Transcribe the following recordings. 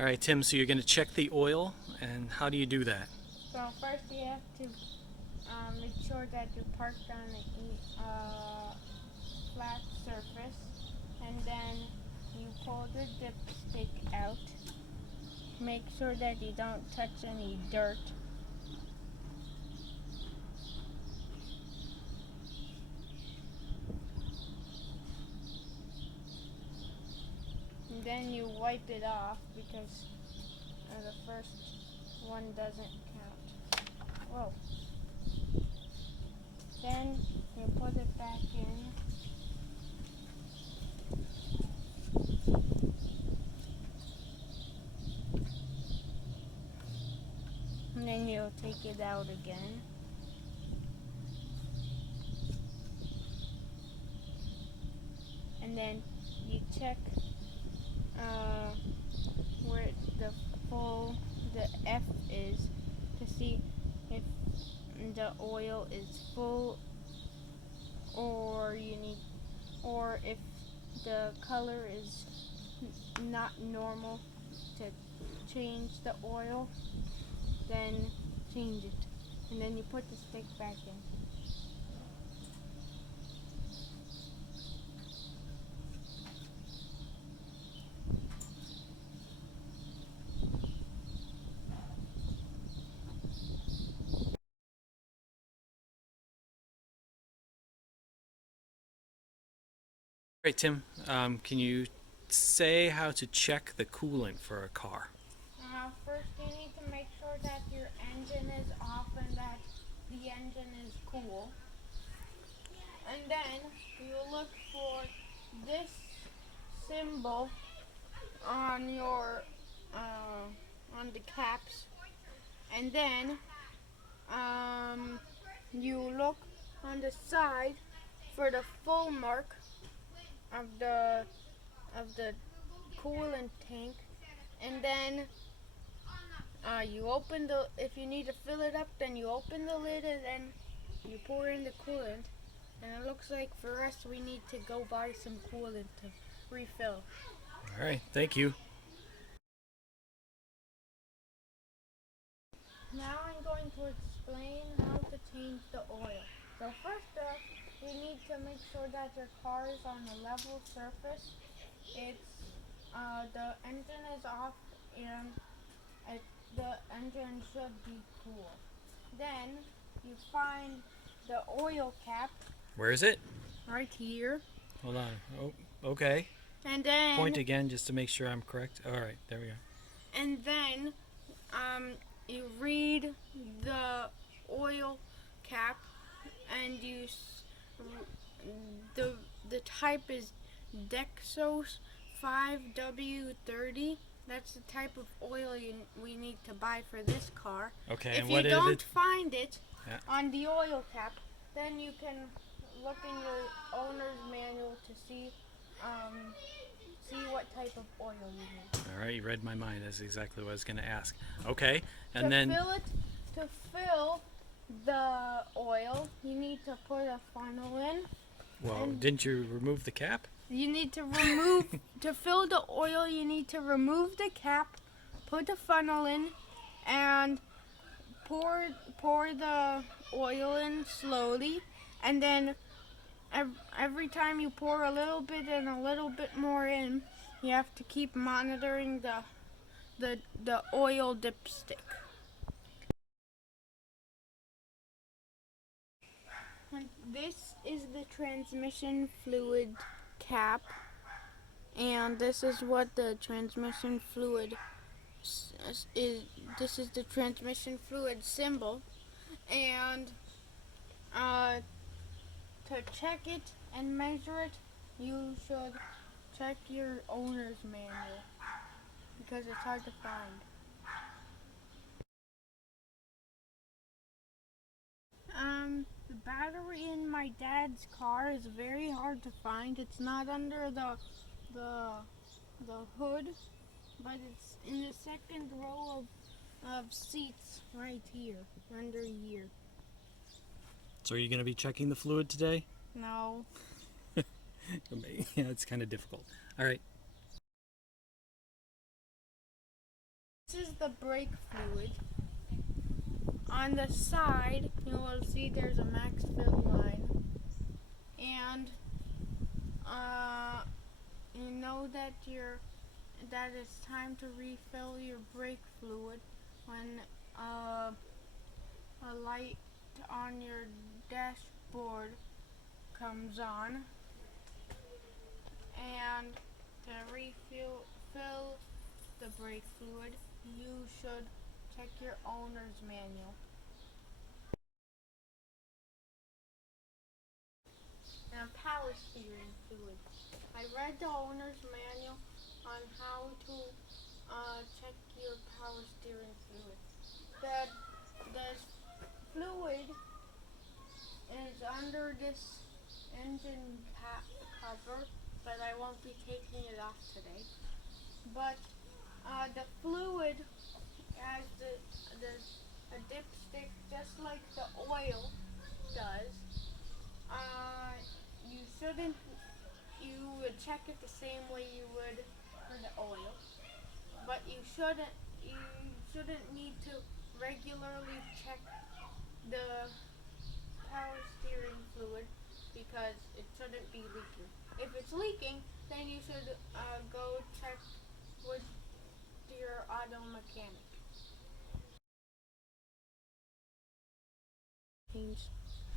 All right, Tim, so you're going to check the oil, and how do you do that? So first you have to make sure that you parked on a flat surface, and then you pull the dipstick out. Make sure that you don't touch any dirt. And then you wipe it off because the first one doesn't count. Whoa. Then you put it back in. And then you'll take it out again. And then you check where the F is to see if the oil is full or if the color is not normal to change the oil, then change it. And then you put the stick back in. All right, Tim, can you say how to check the coolant for a car? First you need to make sure that your engine is off and that the engine is cool. And then you look for this symbol on your on the caps, and then you look on the side for the full mark of the coolant tank, and then you open the, if you need to fill it up, then you open the lid and then you pour in the coolant. And it looks like for us we need to go buy some coolant to refill. All right, thank you. Now I'm going to explain how to change the oil. So first up, you need to make sure that your car is on a level surface. It's the engine is off and the engine should be cool. Then you find the oil cap Where is it? right here, Hold on. Oh, okay. and then Point again just to make sure I'm correct. All right, there we go. and then you read the oil cap, and the type is Dexos 5W30. That's the type of oil we need to buy for this car. Okay, If and you what is don't it? find it Yeah. on the oil cap, then you can look in your owner's manual to see what type of oil you need. All right, you read my mind. That's exactly what I was going to ask. Okay, To and then fill the oil, you need to put a funnel in. well, and didn't you remove the cap? You need to remove to fill the oil. You need to remove the cap, put the funnel in, and pour the oil in slowly. And then every time you pour a little bit and a little bit more in, you have to keep monitoring the oil dipstick. And this is the transmission fluid cap, and this is what the transmission fluid is. This is the transmission fluid symbol, and to check it and measure it, you should check your owner's manual because it's hard to find. The battery in my dad's car is very hard to find. It's not under the hood, but it's in the second row of seats right here, under here. So are you going to be checking the fluid today? No. Yeah, it's kind of difficult. All right. This is the brake fluid. On the side, you will see there's a max fill line, and you know that it's time to refill your brake fluid when a light on your dashboard comes on, and to fill the brake fluid, you should check your owner's manual. And power steering fluid. I read the owner's manual on how to check your power steering fluid. The fluid is under this engine cover, but I won't be taking it off today. But the fluid has a dipstick just like the oil does. You shouldn't. You would check it the same way you would for the oil, but you shouldn't. You shouldn't need to regularly check the power steering fluid because it shouldn't be leaking. If it's leaking, then you should go check with your auto mechanic. Change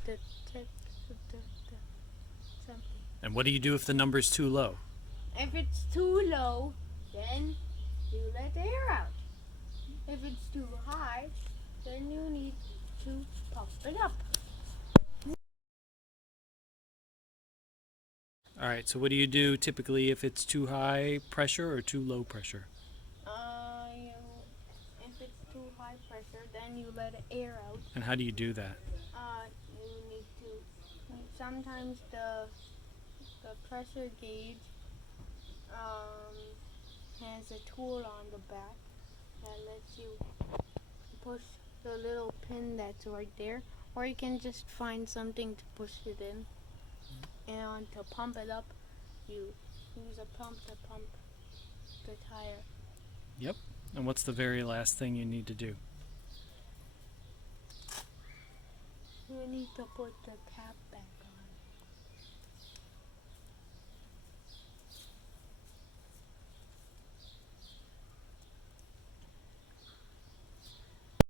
the something. And what do you do if the number's too low? If it's too low, then you let the air out. If it's too high, then you need to pump it up. All right, so what do you do typically if it's too high pressure or too low pressure? If it's too high pressure, then you let the air out. And how do you do that? You need to. Sometimes the pressure gauge has a tool on the back that lets you push the little pin that's right there, or you can just find something to push it in. And to pump it up, you use a pump to pump the tire. Yep. And what's the very last thing you need to do? You need to put the cap back